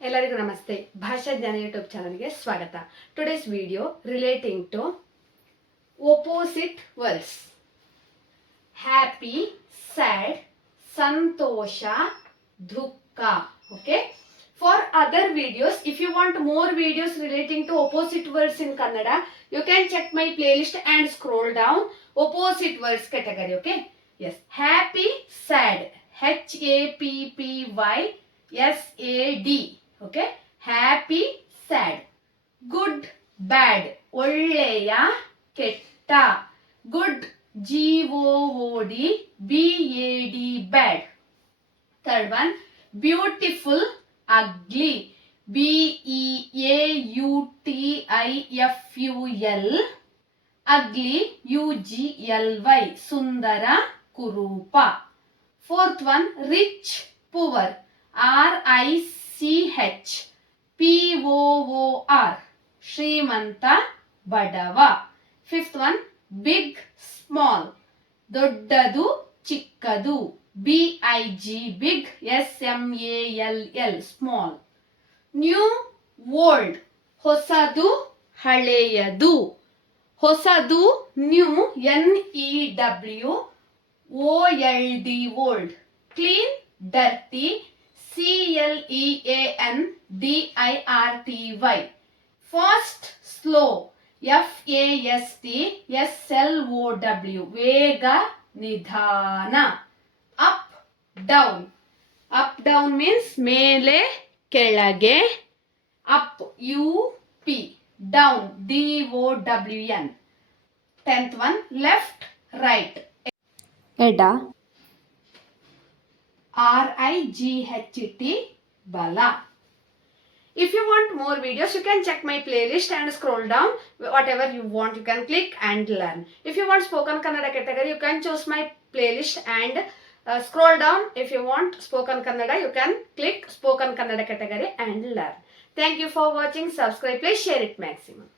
ಎಲ್ಲರಿಗೂ ನಮಸ್ತೆ. ಭಾಷಾ ಜ್ಞಾನ ಯೂಟ್ಯೂಬ್ ಚಾನಲ್ಗೆ ಸ್ವಾಗತ. Today's video relating to opposite words. Happy, sad, santosha, dukka. Okay. For other videos, if you want more videos relating to opposite words in Kannada, you can check my playlist and scroll down opposite words category. Okay. Yes. Happy, sad. HAPPYSAD. Okay. Happy, sad. Good, bad. ಒಳ್ಳೆಯ, ಕೆಟ್ಟ. Good, GOOD, BAD, bad. Third one, beautiful, ugly. BEAUTIFUL, ugly, UGLY, ಸುಂದರ, ಕುರೂಪ. Fourth one, rich, poor. RICH, POOR, ಶ್ರೀಮಂತ, ಬಡವ. Fifth one, big, small. ದೊಡ್ಡದು, ಚಿಕ್ಕದು. BIG, big. SMALL, small. New, old. ಹೊಸದು, ಹಳೆಯದು. ಹೊಸದು, new, NEW, OLD, old. Clean, dirty, CLEANDIRTY. Fast, slow, FAST, SLOW, ವೇಗ, ನಿಧಾನ. Up, down. Up, down means ಮೇಲೆ, ಕೆಳಗೆ. Up, UP. Down, DOWN. 10th one, left, right. ಎಡ, RIGHT, ಬಲ. If you want more videos, you can check my playlist and scroll down. Whatever you want, you can click and learn. If you want spoken Kannada category, you can choose my playlist and scroll down. If you want spoken Kannada, you can click spoken Kannada category and learn. Thank you for watching. Subscribe, please share it maximum.